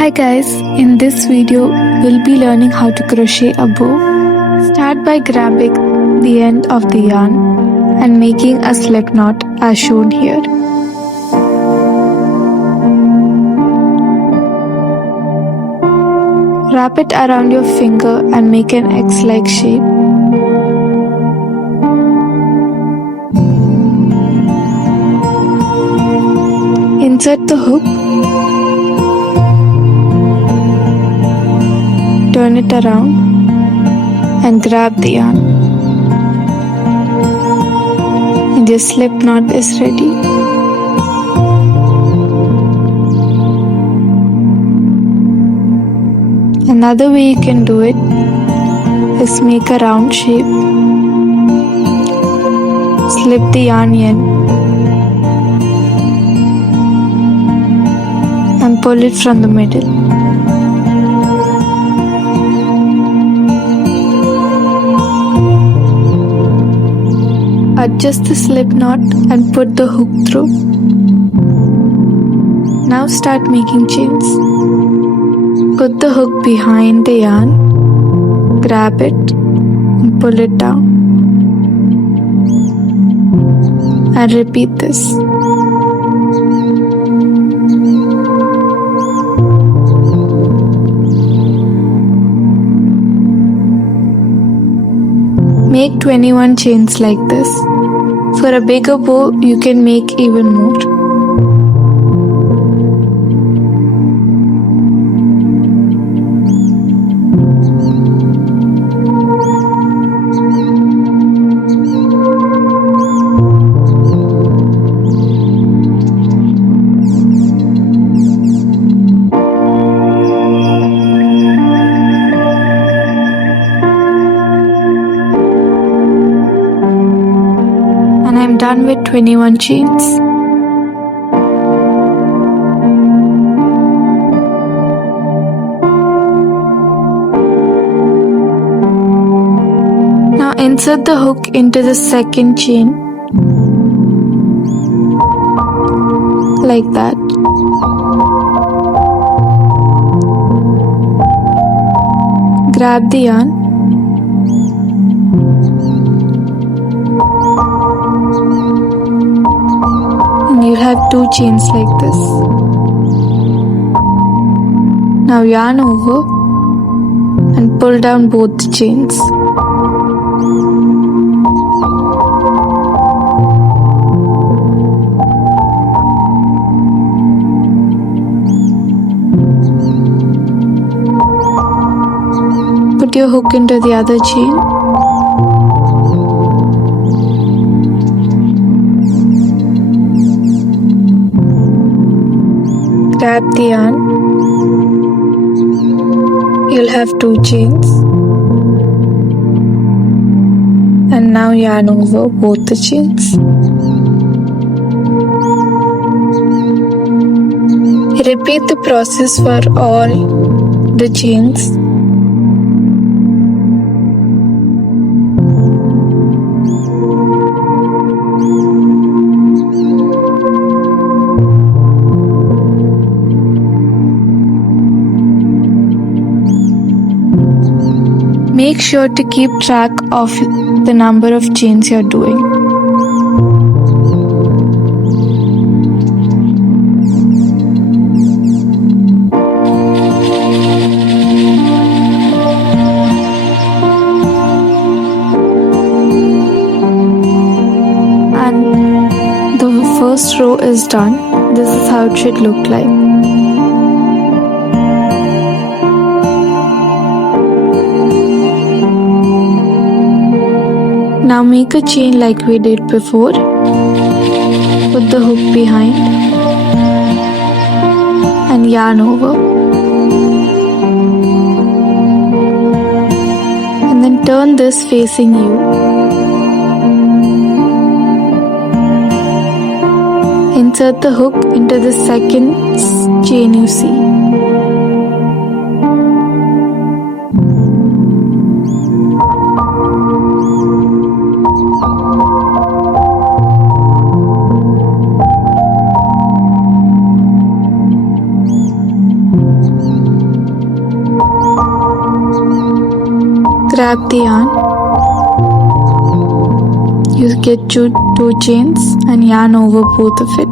Hi guys, in this video we'll be learning how to crochet a bow. Start by grabbing the end of the yarn and making a slip knot as shown here. Wrap it around your finger and make an X-like shape. Insert the hook. Turn it around and grab the yarn. And your slip knot is ready. Another way you can do it is make a round shape. Slip the yarn in and pull it from the middle. Adjust the slip knot and put the hook through. Now start making chains. Put the hook behind the yarn, grab it and pull it down. And repeat this. Make 21 chains like this. For a bigger bow, you can make even more. And I'm done with 21 chains. Now insert the hook into the second chain like that. Grab the yarn and you'll have 2 chains like this. Now yarn over and pull down both the chains. Put your hook into the other chain. Grab the yarn. You'll have 2 chains. And now yarn over both the chains. Repeat the process for all the chains. Make sure to keep track of the number of chains you're doing. And the first row is done. This is how it should look like. Now make a chain like we did before. Put the hook behind and yarn over. And then turn this facing you. Insert the hook into the second chain you see. grab the yarn. You get two chains and yarn over both of it.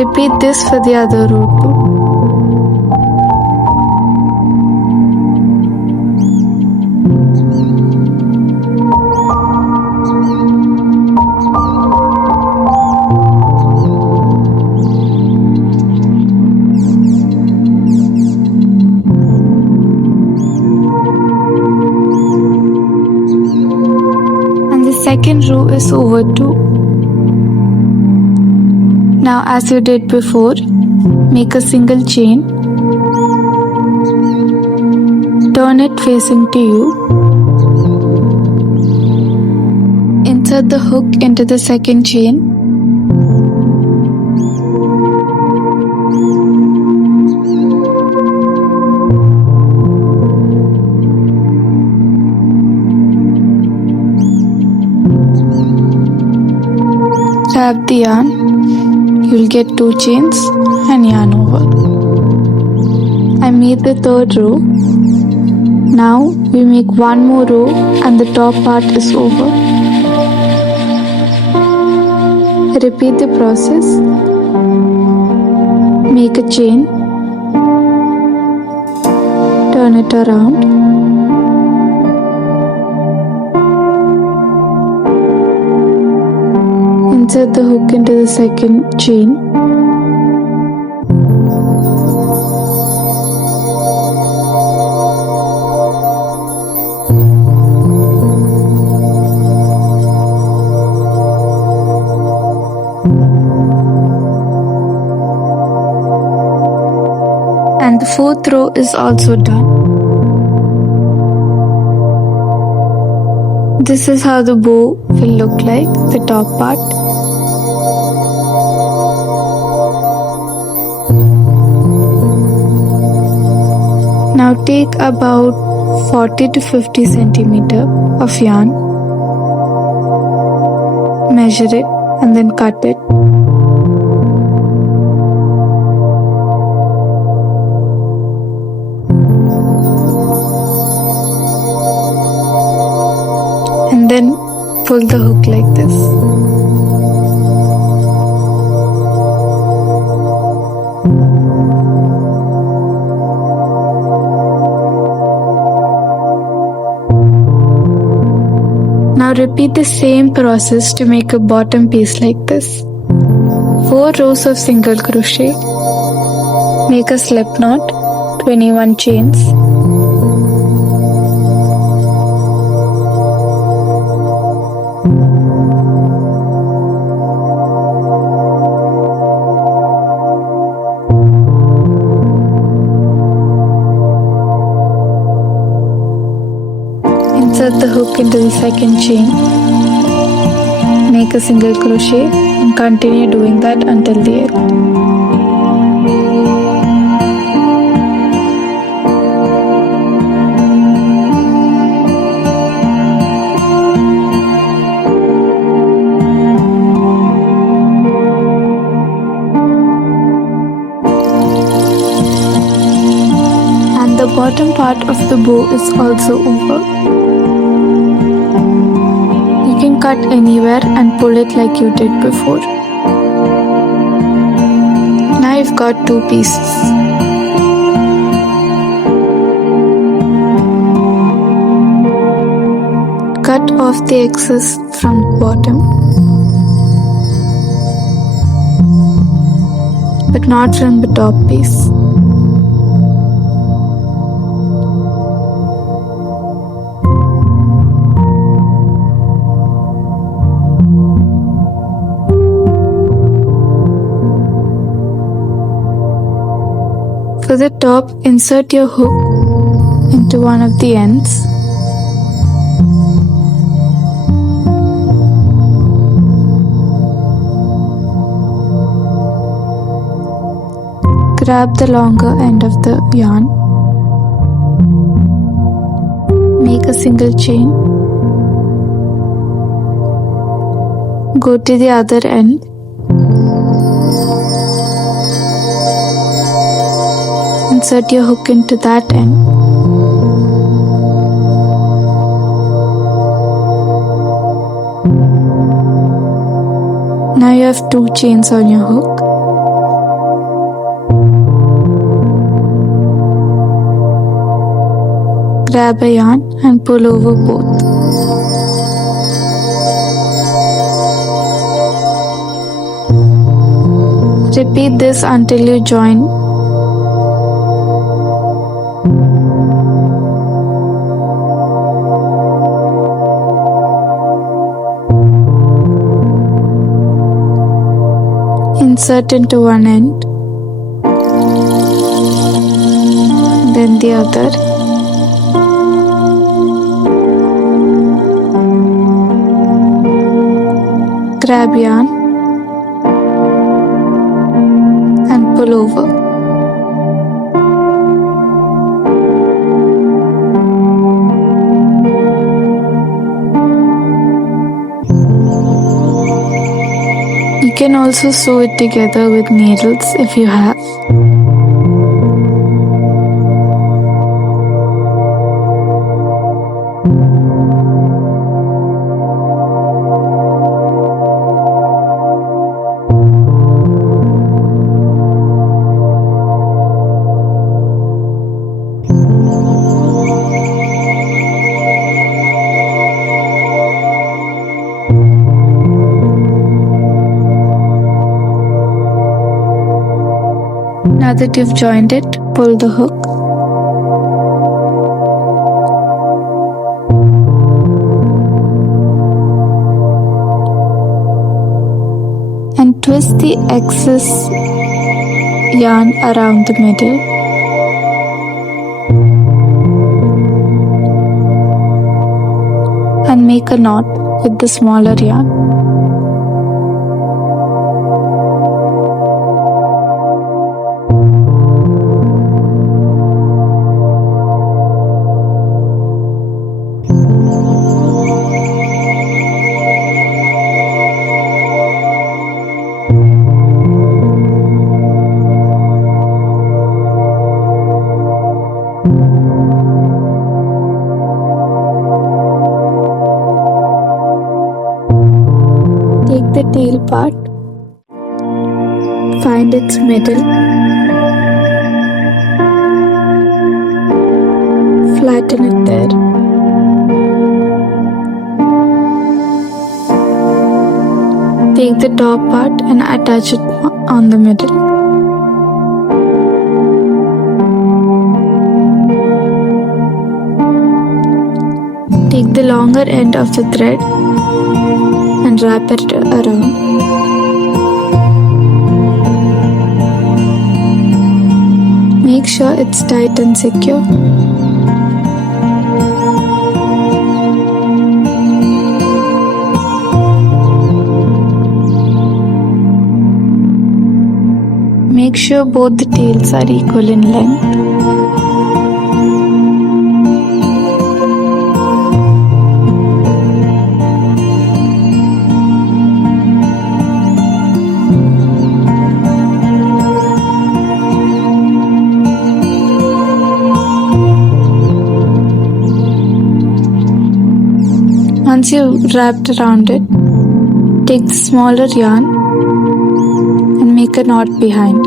Repeat this for the other row too. Second row is over too. Now, as you did before, make a single chain, turn it facing to you, insert the hook into the second chain, grab the yarn, you'll get two chains and yarn over. I made the third row. Now we make one more row and the top part is over. Repeat the process. Make a chain, turn it around, insert the hook into the second chain, and the fourth row is also done. This is how the bow will look like, the top part. Now take about 40 to 50 centimeter of yarn, measure it and then cut it. And then pull the hook like this. Now repeat the same process to make a bottom piece like this. 4 rows of single crochet. Make a slip knot, 21 chains. Insert the hook into the second chain, make a single crochet and continue doing that until the end. And the bottom part of the bow is also over. You can cut anywhere and pull it like you did before. Now you've got 2 pieces. Cut off the excess from the bottom, but not from the top piece. For the top, insert your hook into one of the ends. Grab the longer end of the yarn. Make a single chain. Go to the other end. insert your hook into that end. Now you have 2 chains on your hook. Grab a yarn and pull over both. Repeat this until you join. Insert into one end, then the other. Grab yarn and pull over. You can also sew it together with needles if you have. Now that you've joined it, pull the hook. And twist the excess yarn around the middle. And make a knot with the smaller yarn. Take the tail part, find its middle, flatten it there. Take the top part and attach it on the middle. Take the longer end of the thread and wrap it around. Make sure it's tight and secure. Make sure both the tails are equal in length. Once you've wrapped around it, take the smaller yarn and make a knot behind.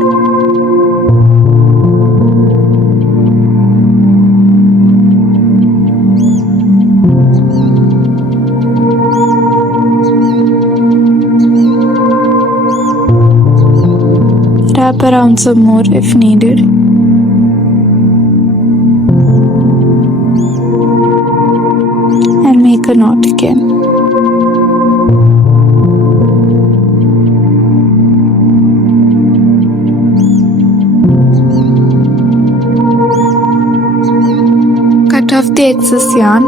Wrap around some more if needed. And make a knot again. Cut off the excess yarn.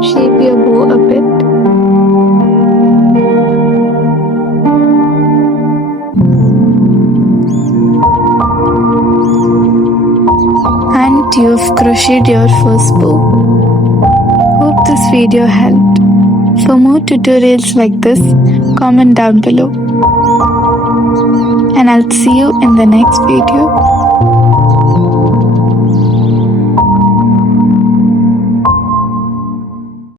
Shape your bow a bit. you have crocheted your first bow. Hope this video helped. For more tutorials like this, comment down below. And I'll see you in the next video.